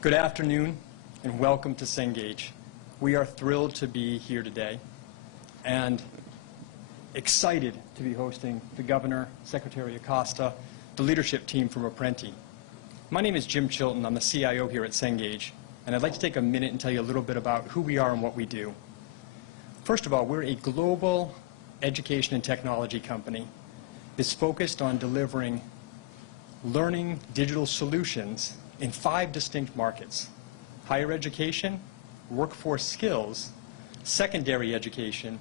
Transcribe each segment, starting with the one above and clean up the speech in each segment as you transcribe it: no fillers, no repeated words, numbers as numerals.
Good afternoon and welcome to Cengage. We are thrilled to be here today and excited to be hosting the Governor, Secretary Acosta, the leadership team from Apprenti. My name is Jim Chilton. I'm the CIO here at Cengage, and I'd like to take a minute and tell you a little bit about who we are and what we do. First of all, we're a global education and technology company that's focused on delivering learning digital solutions in 5 distinct markets: higher education, workforce skills, secondary education,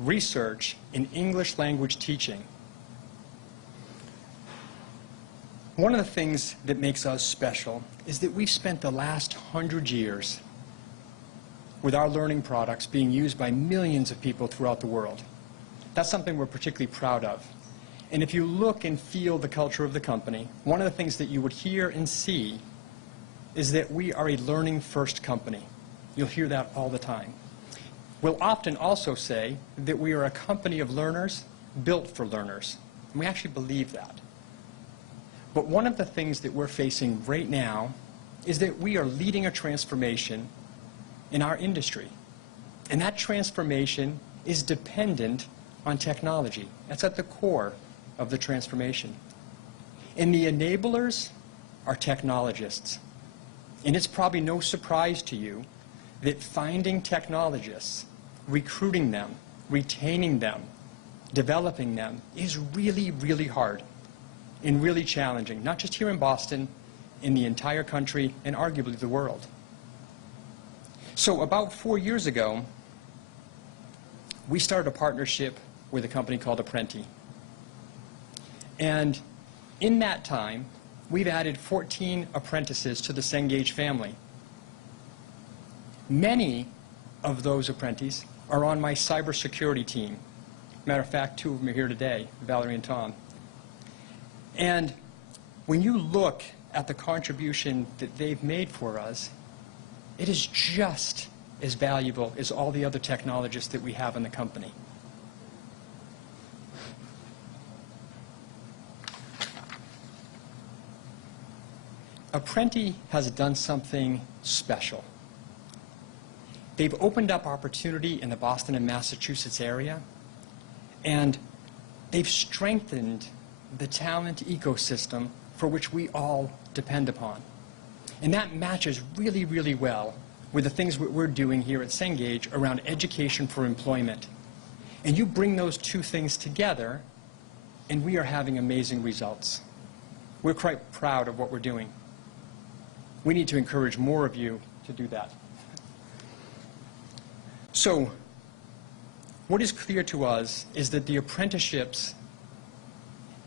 research, and English language teaching. One of the things that makes us special is that we've spent the last 100 years with our learning products being used by millions of people throughout the world. That's something we're particularly proud of. And if you look and feel the culture of the company, one of the things that you would hear and see is that we are a learning-first company. You'll hear that all the time. We'll often also say that we are a company of learners built for learners. And we actually believe that. But one of the things that we're facing right now is that we are leading a transformation in our industry. And that transformation is dependent on technology. That's at the core of the transformation. And the enablers are technologists. And it's probably no surprise to you that finding technologists, recruiting them, retaining them, developing them is really, really hard and really challenging, not just here in Boston, in the entire country, and arguably the world. So about 4 years ago, we started a partnership with a company called Apprenti. And in that time, we've added 14 apprentices to the Cengage family. Many of those apprentices are on my cybersecurity team. Matter of fact, 2 of them are here today, Valerie and Tom. And when you look at the contribution that they've made for us, it is just as valuable as all the other technologists that we have in the company. Apprenti has done something special. They've opened up opportunity in the Boston and Massachusetts area, and they've strengthened the talent ecosystem for which we all depend upon. And that matches really, really well with the things that we're doing here at Cengage around education for employment. And you bring those 2 things together, and we are having amazing results. We're quite proud of what we're doing. We need to encourage more of you to do that. So, what is clear to us is that the apprenticeships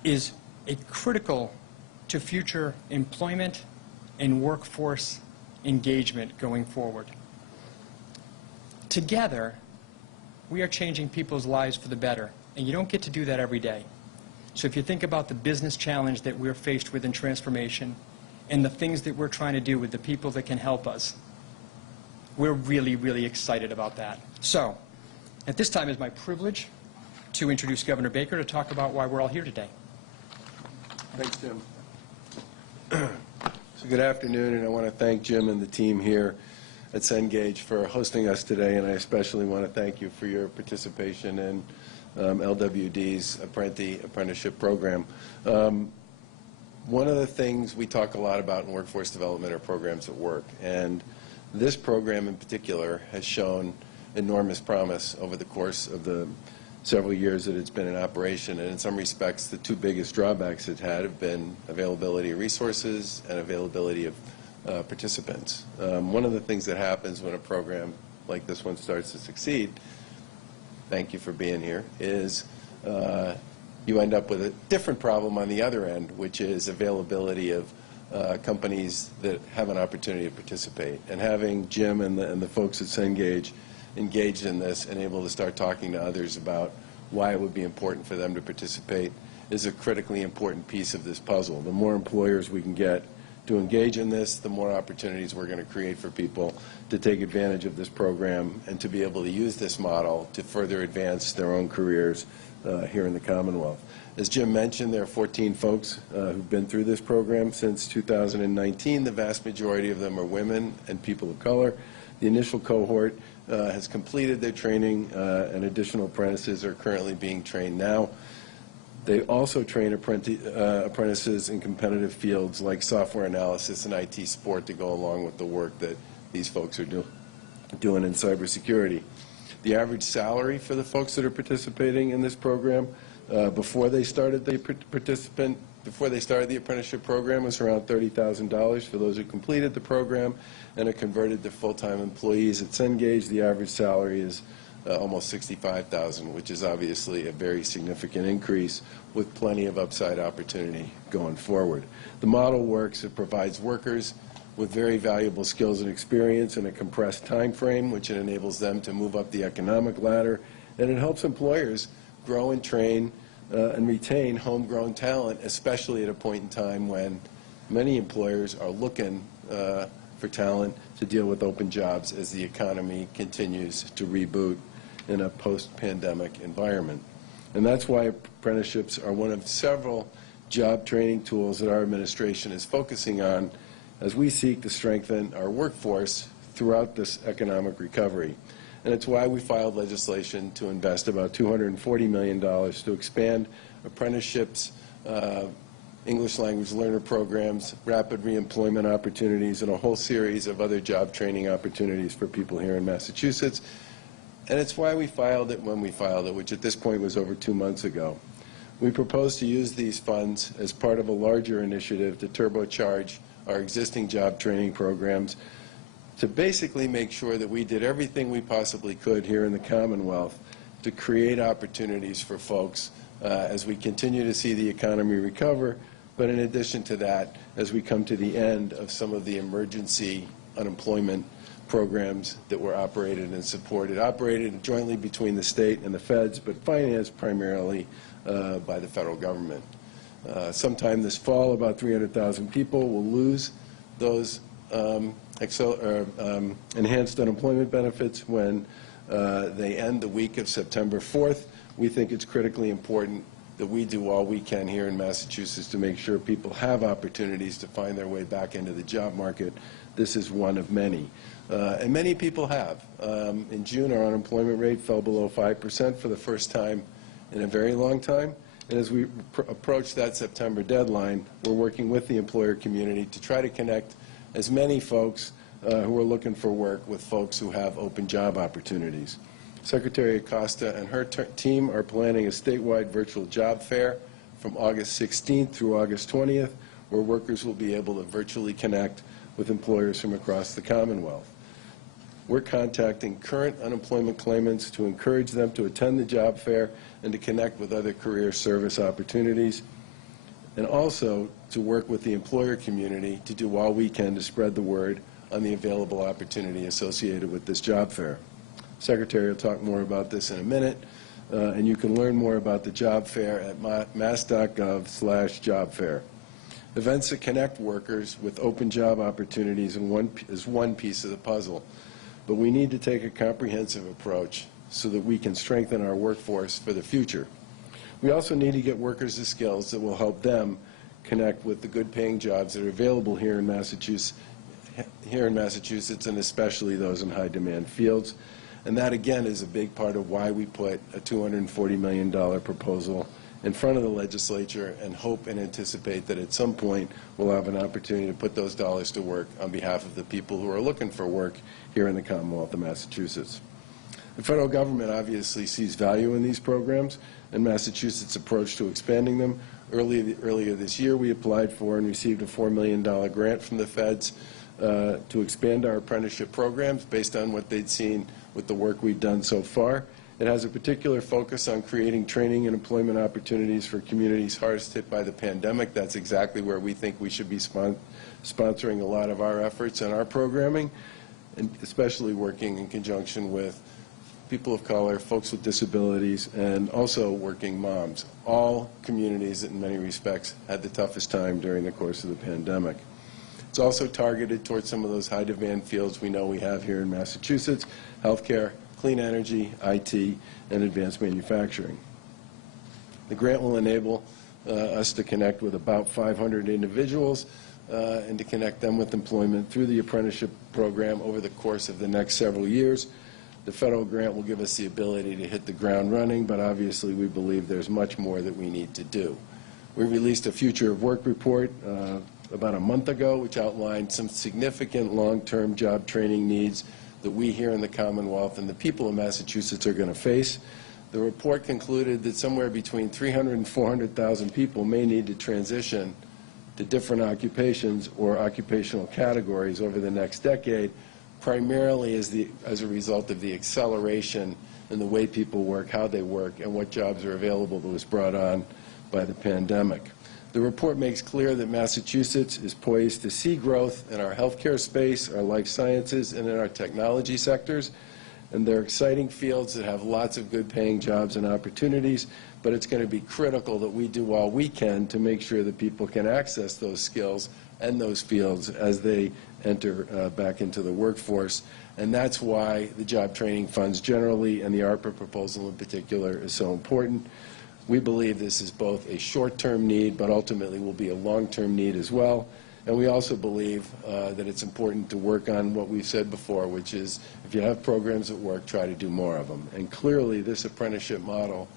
is a critical to future employment and workforce engagement going forward. Together, we are changing people's lives for the better, and you don't get to do that every day. So if you think about the business challenge that we're faced with in transformation and the things that we're trying to do with the people that can help us, we're really, really excited about that. So, at this time, it's my privilege to introduce Governor Baker to talk about why we're all here today. Thanks, Jim. So good afternoon, and I want to thank Jim and the team here at Cengage for hosting us today, and I especially want to thank you for your participation in LWD's apprenticeship program. One of the things we talk a lot about in workforce development are programs at work, and this program in particular has shown enormous promise over the course of the several years that it's been in operation, and in some respects the 2 biggest drawbacks it had have been availability of resources and availability of participants. One of the things that happens when a program like this one starts to succeed, thank you for being here, is you end up with a different problem on the other end, which is availability of companies that have an opportunity to participate. And having Jim and the folks at Cengage engaged in this and able to start talking to others about why it would be important for them to participate is a critically important piece of this puzzle. The more employers we can get to engage in this, the more opportunities we're going to create for people to take advantage of this program and to be able to use this model to further advance their own careers here in the Commonwealth. As Jim mentioned, there are 14 folks who've been through this program since 2019. The vast majority of them are women and people of color. The initial cohort has completed their training, and additional apprentices are currently being trained now. They also train apprentices in competitive fields like software analysis and IT support to go along with the work that these folks are doing in cybersecurity. The average salary for the folks that are participating in this program before they started the apprenticeship program was around $30,000 for those who completed the program and are converted to full-time employees at Cengage. The average salary is almost $65,000, which is obviously a very significant increase with plenty of upside opportunity going forward. The model works. It provides workers with very valuable skills and experience in a compressed time frame, which enables them to move up the economic ladder, and it helps employers grow and train and retain homegrown talent, especially at a point in time when many employers are looking for talent to deal with open jobs as the economy continues to reboot in a post-pandemic environment. And that's why apprenticeships are one of several job training tools that our administration is focusing on as we seek to strengthen our workforce throughout this economic recovery. And it's why we filed legislation to invest about $240 million to expand apprenticeships, English language learner programs, rapid reemployment opportunities, and a whole series of other job training opportunities for people here in Massachusetts. And it's why we filed it when we filed it, which at this point was over 2 months ago. We propose to use these funds as part of a larger initiative to turbocharge our existing job training programs to basically make sure that we did everything we possibly could here in the Commonwealth to create opportunities for folks as we continue to see the economy recover, but in addition to that, as we come to the end of some of the emergency unemployment programs that were operated and supported, operated jointly between the state and the feds, but financed primarily by the federal government. Sometime this fall, about 300,000 people will lose those enhanced unemployment benefits when they end the week of September 4th. We think it's critically important that we do all we can here in Massachusetts to make sure people have opportunities to find their way back into the job market. This is one of many. And many people have. In June, our unemployment rate fell below 5% for the first time in a very long time. And as we approach that September deadline, we're working with the employer community to try to connect as many folks who are looking for work with folks who have open job opportunities. Secretary Acosta and her team are planning a statewide virtual job fair from August 16th through August 20th, where workers will be able to virtually connect with employers from across the Commonwealth. We're contacting current unemployment claimants to encourage them to attend the job fair and to connect with other career service opportunities, and also to work with the employer community to do all we can to spread the word on the available opportunity associated with this job fair. Secretary will talk more about this in a minute, and you can learn more about the job fair at mass.gov/jobfair. Events that connect workers with open job opportunities is one piece of the puzzle, but we need to take a comprehensive approach so that we can strengthen our workforce for the future. We also need to get workers the skills that will help them connect with the good-paying jobs that are available here in Massachusetts, and especially those in high-demand fields. And that, again, is a big part of why we put a $240 million proposal in front of the legislature and hope and anticipate that at some point we'll have an opportunity to put those dollars to work on behalf of the people who are looking for work here in the Commonwealth of Massachusetts. The federal government obviously sees value in these programs and Massachusetts' approach to expanding them. Earlier this year, we applied for and received a $4 million grant from the feds to expand our apprenticeship programs based on what they'd seen with the work we've done so far. It has a particular focus on creating training and employment opportunities for communities hardest hit by the pandemic. That's exactly where we think we should be sponsoring a lot of our efforts and our programming, and especially working in conjunction with people of color, folks with disabilities, and also working moms. All communities that in many respects had the toughest time during the course of the pandemic. It's also targeted towards some of those high-demand fields we know we have here in Massachusetts: healthcare, clean energy, IT, and advanced manufacturing. The grant will enable us to connect with about 500 individuals and to connect them with employment through the apprenticeship program over the course of the next several years. The federal grant will give us the ability to hit the ground running, but obviously we believe there's much more that we need to do. We released a Future of Work report about a month ago, which outlined some significant long-term job training needs that we here in the Commonwealth and the people of Massachusetts are going to face. The report concluded that somewhere between 300,000 and 400,000 people may need to transition to different occupations or occupational categories over the next decade, primarily as a result of the acceleration in the way people work, how they work, and what jobs are available that was brought on by the pandemic. The report makes clear that Massachusetts is poised to see growth in our healthcare space, our life sciences, and in our technology sectors. And they're exciting fields that have lots of good paying jobs and opportunities, but it's going to be critical that we do all we can to make sure that people can access those skills and those fields as they enter back into the workforce. And that's why the job training funds generally and the ARPA proposal in particular is so important. We believe this is both a short-term need, but ultimately will be a long-term need as well. And we also believe that it's important to work on what we've said before, which is if you have programs at work, try to do more of them. And clearly, this apprenticeship model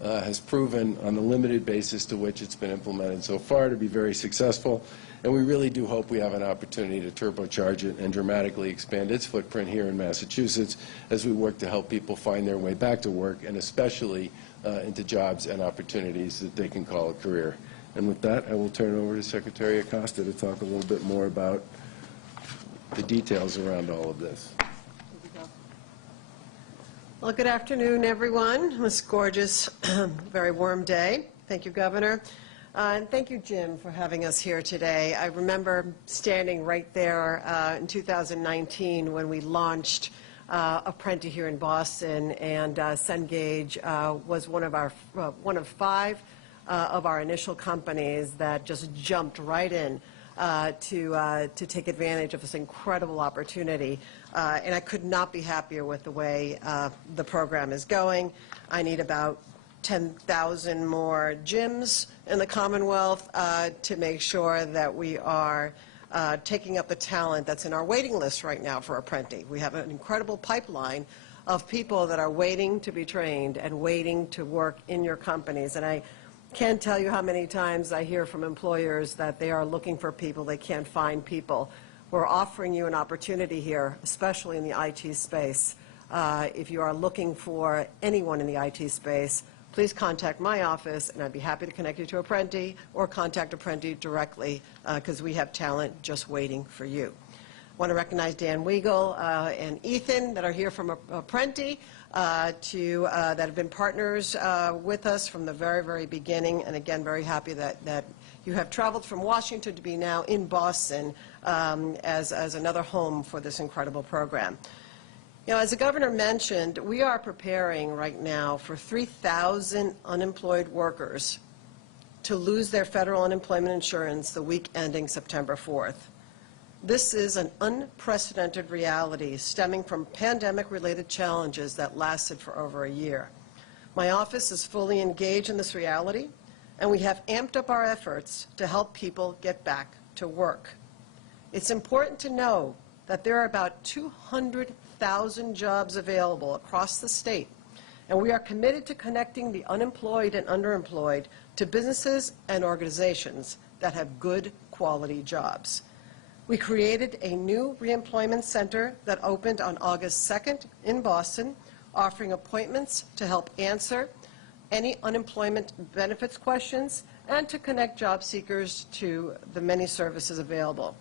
has proven on the limited basis to which it's been implemented so far to be very successful. And we really do hope we have an opportunity to turbocharge it and dramatically expand its footprint here in Massachusetts as we work to help people find their way back to work, and especially into jobs and opportunities that they can call a career. And with that, I will turn it over to Secretary Acosta to talk a little bit more about the details around all of this. Well, good afternoon, everyone. On this gorgeous, very warm day. Thank you, Governor. And thank you, Jim, for having us here today. I remember standing right there in 2019 when we launched Apprenti here in Boston, and Cengage was one of five of our initial companies that just jumped right in to take advantage of this incredible opportunity. And I could not be happier with the way the program is going. I need about 10,000 more gyms in the Commonwealth to make sure that we are taking up the talent that's in our waiting list right now for Apprenti. We have an incredible pipeline of people that are waiting to be trained and waiting to work in your companies. And I can't tell you how many times I hear from employers that they are looking for people, they can't find people. We're offering you an opportunity here, especially in the IT space. If you are looking for anyone in the IT space, please contact my office, and I'd be happy to connect you to Apprenti, or contact Apprenti directly, because we have talent just waiting for you. I want to recognize Dan Weigel and Ethan that are here from Apprenti, that have been partners with us from the very, very beginning. And again, very happy that you have traveled from Washington to be now in Boston as another home for this incredible program. You know, as the Governor mentioned, we are preparing right now for 3,000 unemployed workers to lose their federal unemployment insurance the week ending September 4th. This is an unprecedented reality stemming from pandemic-related challenges that lasted for over a year. My office is fully engaged in this reality, and we have amped up our efforts to help people get back to work. It's important to know that there are about 200,000 jobs available across the state, and we are committed to connecting the unemployed and underemployed to businesses and organizations that have good quality jobs. We created a new reemployment center that opened on August 2nd in Boston, offering appointments to help answer any unemployment benefits questions and to connect job seekers to the many services available.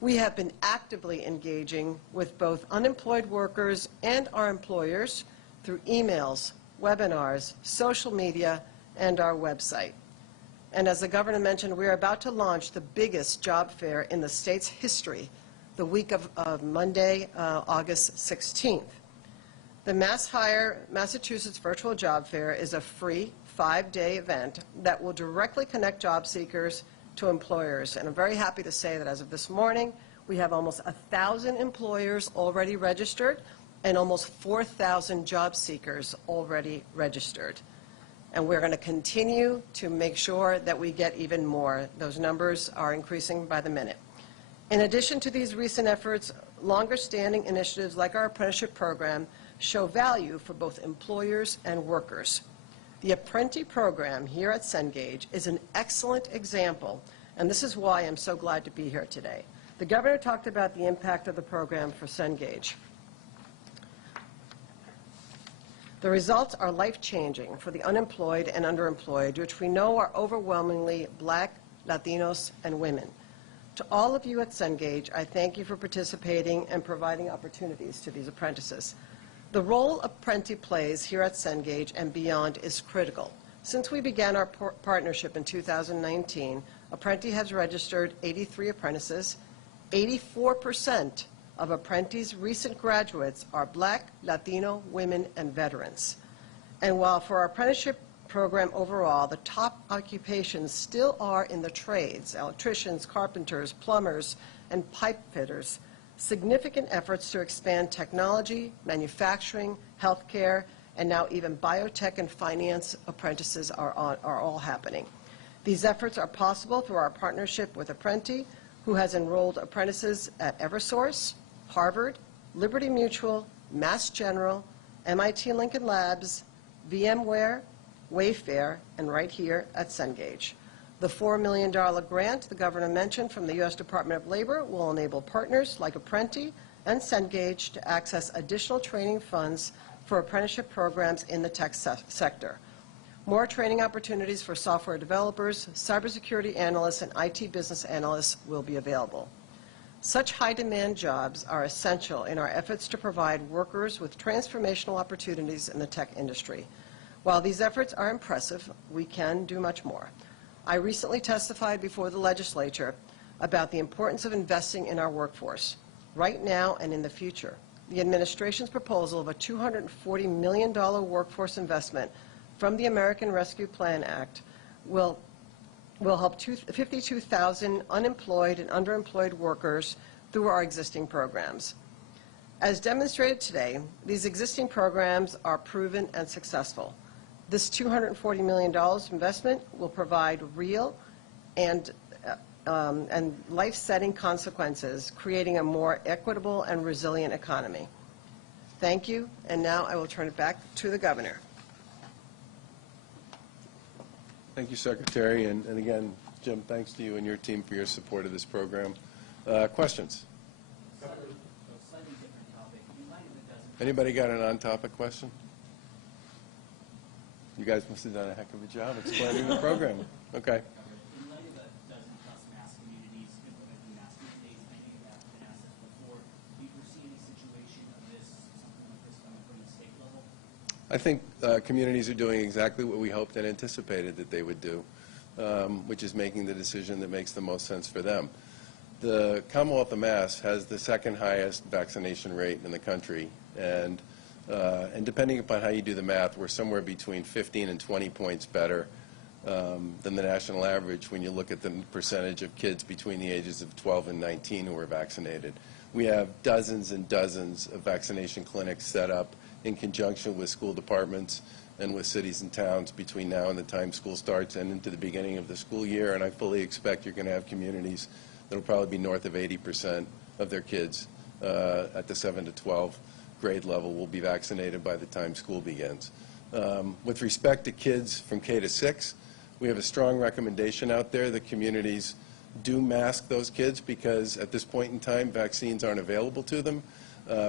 We have been actively engaging with both unemployed workers and our employers through emails, webinars, social media, and our website. And as the Governor mentioned, we are about to launch the biggest job fair in the state's history the week of Monday, August 16th. The Massachusetts Virtual Job Fair is a free 5-day event that will directly connect job seekers to employers. And I'm very happy to say that as of this morning, we have almost 1,000 employers already registered and almost 4,000 job seekers already registered. and we're going to continue to make sure that we get even more. Those numbers are increasing by the minute. In addition to these recent efforts, longer-standing initiatives like our apprenticeship program show value for both employers and workers. The Apprenti program here at Cengage is an excellent example, and this is why I'm so glad to be here today. The governor talked about the impact of the program for Cengage. The results are life-changing for the unemployed and underemployed, which we know are overwhelmingly Black, Latinos, and women. To all of you at Cengage, I thank you for participating and providing opportunities to these apprentices. The role Apprenti plays here at Cengage and beyond is critical. Since we began our partnership in 2019, Apprenti has registered 83 apprentices. 84% of Apprenti's recent graduates are Black, Latino, women, and veterans. And while for our apprenticeship program overall, the top occupations still are in the trades, electricians, carpenters, plumbers, and pipe fitters, significant efforts to expand technology, manufacturing, healthcare, and now even biotech and finance apprentices are all happening. These efforts are possible through our partnership with Apprenti, who has enrolled apprentices at Eversource, Harvard, Liberty Mutual, Mass General, MIT Lincoln Labs, VMware, Wayfair, and right here at Cengage. The $4 million grant the governor mentioned from the U.S. Department of Labor will enable partners like Apprenti and Cengage to access additional training funds for apprenticeship programs in the tech sector. More training opportunities for software developers, cybersecurity analysts, and IT business analysts will be available. Such high-demand jobs are essential in our efforts to provide workers with transformational opportunities in the tech industry. While these efforts are impressive, we can do much more. I recently testified before the legislature about the importance of investing in our workforce, right now and in the future. The administration's proposal of a $240 million workforce investment from the American Rescue Plan Act will help 52,000 unemployed and underemployed workers through our existing programs. As demonstrated today, these existing programs are proven and successful. This $240 million investment will provide real and life-setting consequences, creating a more equitable and resilient economy. Thank you, and now I will turn it back to the governor. Thank you, Secretary. And again, Jim, thanks to you and your team for your support of this program. Questions? Anybody got an on-topic question? You guys must have done a heck of a job explaining the program. Okay. In light of a dozen plus mass communities implementing mass mandates, many of that have been asked before, do you foresee any situation of this, something like this coming from the state level? I think communities are doing exactly what we hoped and anticipated that they would do, which is making the decision that makes the most sense for them. The Commonwealth of Mass has the second highest vaccination rate in the country, and depending upon how you do the math, we're somewhere between 15 and 20 points better than the national average when you look at the percentage of kids between the ages of 12 and 19 who are vaccinated. We have dozens and dozens of vaccination clinics set up in conjunction with school departments and with cities and towns between now and the time school starts and into the beginning of the school year, and I fully expect you're going to have communities that will probably be north of 80% of their kids at the 7 to 12 grade level will be vaccinated by the time school begins. With respect to kids from K to 6, we have a strong recommendation out there that communities do mask those kids because at this point in time vaccines aren't available to them.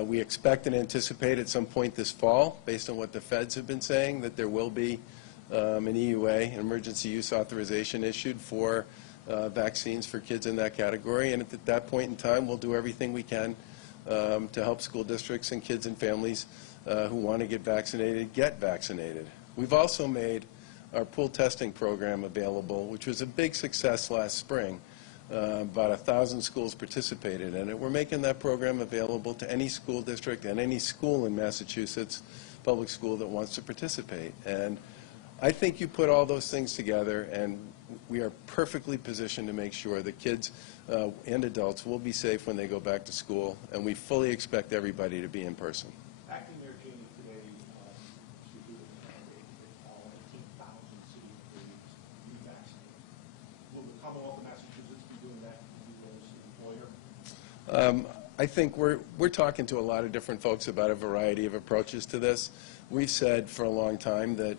We expect and anticipate at some point this fall, based on what the feds have been saying, that there will be an EUA, an emergency use authorization, issued for vaccines for kids in that category. And at that point in time, we'll do everything we can to help school districts and kids and families who want to get vaccinated. We've also made our pool testing program available, which was a big success last spring. About 1,000 schools participated in it. We're making that program available to any school district and any school in Massachusetts, public school, that wants to participate. And I think you put all those things together, and we are perfectly positioned to make sure that kids and adults will be safe when they go back to school, and we fully expect everybody to be in person. Acting Mayor Cheney today, she did a mandate that all 18,000 I think we're talking to a lot of different folks about a variety of approaches to this. We've said for a long time that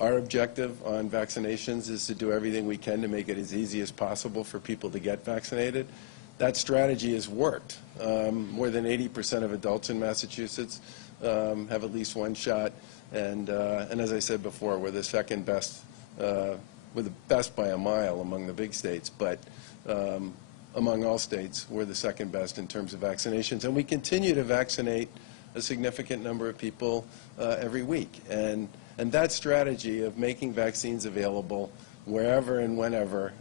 our objective on vaccinations is to do everything we can to make it as easy as possible for people to get vaccinated. That strategy has worked. More than 80% of adults in Massachusetts have at least one shot, and as I said before, we're the second best, we're the best by a mile among the big states, but among all states, we're the second best in terms of vaccinations, and we continue to vaccinate a significant number of people every week. And that strategy of making vaccines available wherever and whenever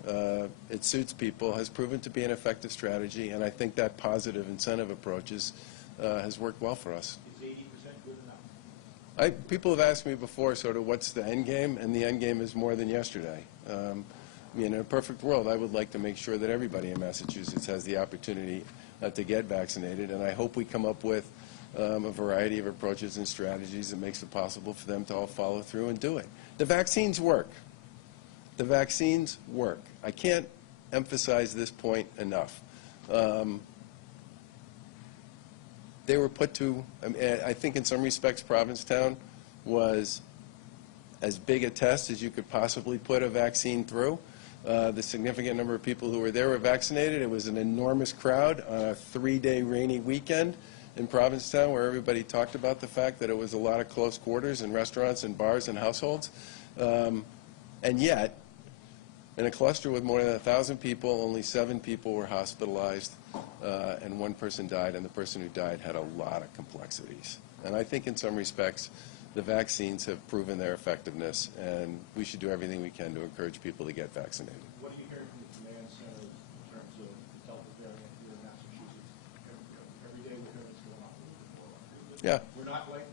it suits people has proven to be an effective strategy, and I think that positive incentive approach has worked well for us. Is 80% good enough? People have asked me before sort of what's the end game, and the end game is more than yesterday. In a perfect world, I would like to make sure that everybody in Massachusetts has the opportunity to get vaccinated, and I hope we come up with a variety of approaches and strategies that makes it possible for them to all follow through and do it. The vaccines work. The vaccines work. I can't emphasize this point enough. They were put to, I think in some respects, Provincetown was as big a test as you could possibly put a vaccine through. The significant number of people who were there were vaccinated. It was an enormous crowd on a 3-day rainy weekend in Provincetown where everybody talked about the fact that it was a lot of close quarters in restaurants and bars and households. And yet, in a cluster with more than 1,000 people, only 7 people were hospitalized, and 1 person died, and the person who died had a lot of complexities. And I think in some respects, the vaccines have proven their effectiveness, and we should do everything we can to encourage people to get vaccinated. What are you hearing from the command centers in terms of the Delta variant here in Massachusetts? Every day we're hearing it's going on a little bit more. Yeah. We're not like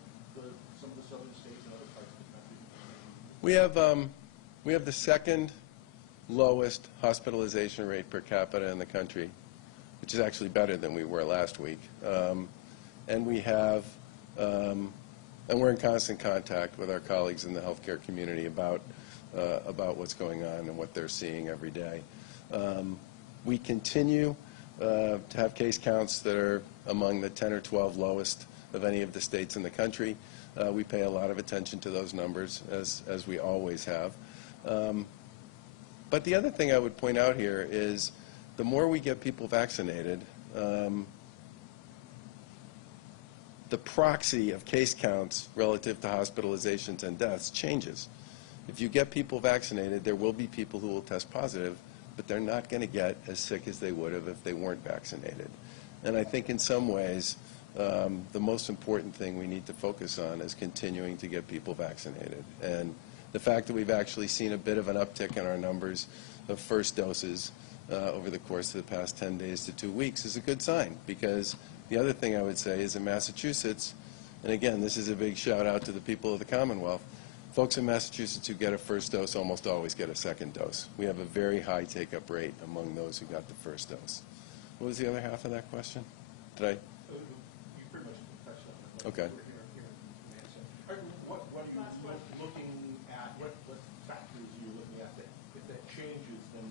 some of the southern states and other parts of the country. We have the second lowest hospitalization rate per capita in the country, which is actually better than we were last week. And we have and we're in constant contact with our colleagues in the healthcare community about what's going on and what they're seeing every day. We continue to have case counts that are among the 10 or 12 lowest of any of the states in the country. We pay a lot of attention to those numbers, as we always have. But the other thing I would point out here is the more we get people vaccinated, the proxy of case counts relative to hospitalizations and deaths changes. If you get people vaccinated, there will be people who will test positive, but they're not going to get as sick as they would have if they weren't vaccinated. And I think in some ways, the most important thing we need to focus on is continuing to get people vaccinated. And the fact that we've actually seen a bit of an uptick in our numbers of first doses over the course of the past 10 days to 2 weeks is a good sign, because the other thing I would say is in Massachusetts, and again, this is a big shout out to the people of the Commonwealth, folks in Massachusetts who get a first dose almost always get a second dose. We have a very high take-up rate among those who got the first dose. What was the other half of that question? Did I? You pretty much touched on it. Okay. What are you looking at? What factors are you looking at that if that changes, then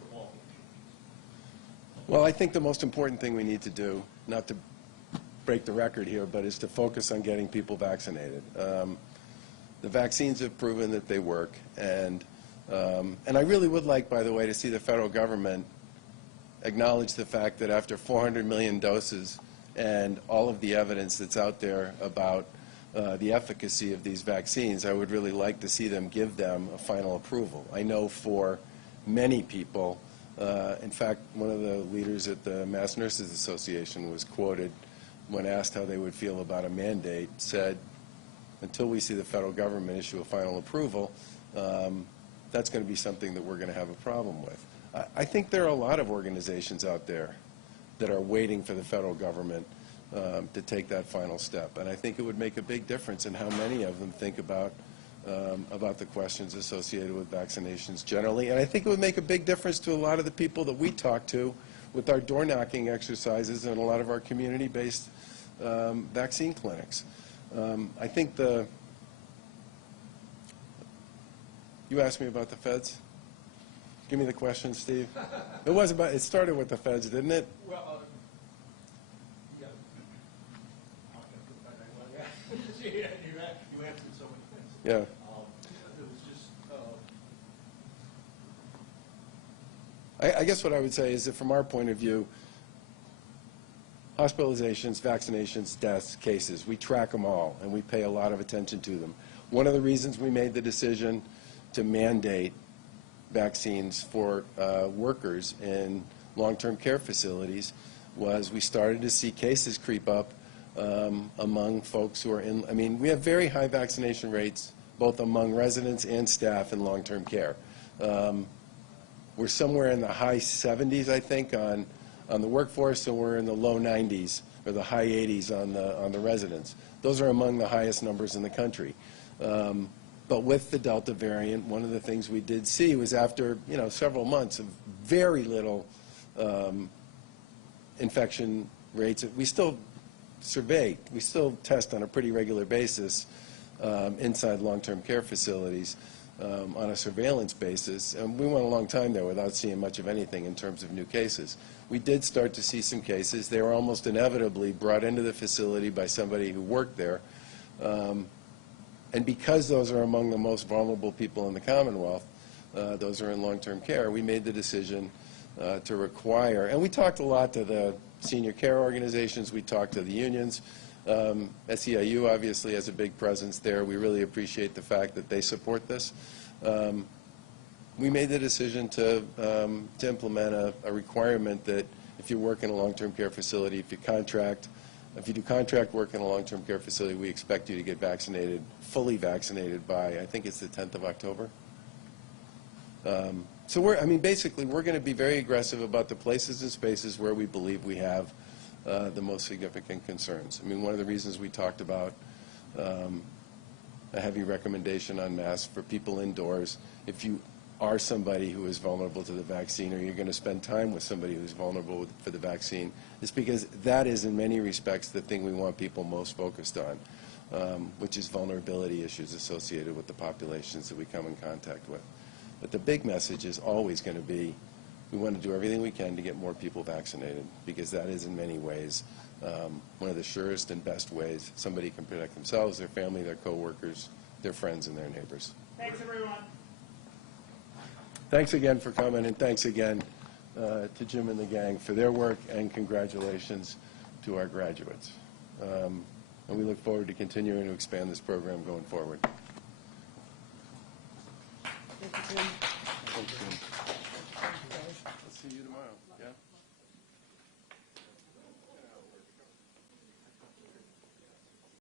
the law will change? Well, I think the most important thing we need to do, not to break the record here, but is to focus on getting people vaccinated. The vaccines have proven that they work, and I really would like, by the way, to see the federal government acknowledge the fact that after 400 million doses and all of the evidence that's out there about the efficacy of these vaccines, I would really like to see them give them a final approval. I know for many people, in fact, one of the leaders at the Mass Nurses Association was quoted when asked how they would feel about a mandate, said, until we see the federal government issue a final approval, that's going to be something that we're going to have a problem with. I think there are a lot of organizations out there that are waiting for the federal government to take that final step, and I think it would make a big difference in how many of them think about the questions associated with vaccinations generally, and I think it would make a big difference to a lot of the people that we talk to with our door-knocking exercises and a lot of our community-based vaccine clinics. I think you asked me about the feds? Give me the question, Steve. It started with the feds, didn't it? Well, Yeah. It was just, I guess what I would say is that from our point of view, hospitalizations, vaccinations, deaths, cases, we track them all, and we pay a lot of attention to them. One of the reasons we made the decision to mandate vaccines for workers in long-term care facilities was we started to see cases creep up among folks who are in, I mean, we have very high vaccination rates both among residents and staff in long-term care. We're somewhere in the high 70s, I think, on the workforce, and we're in the low 90s or the high 80s on the residents. Those are among the highest numbers in the country. But with the Delta variant, one of the things we did see was after several months of very little infection rates, we still survey, we still test on a pretty regular basis inside long-term care facilities on a surveillance basis. And we went a long time there without seeing much of anything in terms of new cases. We did start to see some cases. They were almost inevitably brought into the facility by somebody who worked there. And because those are among the most vulnerable people in the Commonwealth, those are in long-term care, we made the decision to require, and we talked a lot to the senior care organizations, we talked to the unions. SEIU obviously has a big presence there. We really appreciate the fact that they support this. We made the decision to implement a requirement that if you work in a long-term care facility, if you do contract work in a long-term care facility, we expect you to get vaccinated, fully vaccinated by, I think it's the 10th of October. So basically, we're going to be very aggressive about the places and spaces where we believe we have the most significant concerns. I mean, one of the reasons we talked about a heavy recommendation on masks for people indoors, if you are somebody who is vulnerable to the vaccine or you're going to spend time with somebody who's vulnerable for the vaccine, is because that is in many respects the thing we want people most focused on, which is vulnerability issues associated with the populations that we come in contact with. But the big message is always going to be we want to do everything we can to get more people vaccinated, because that is in many ways one of the surest and best ways somebody can protect themselves, their family, their coworkers, their friends, and their neighbors. Thanks, everyone. Thanks again for coming, and thanks again to Jim and the gang for their work, and congratulations to our graduates. And we look forward to continuing to expand this program going forward. Thank you, Jim. Thanks, Jim. I'll see you tomorrow.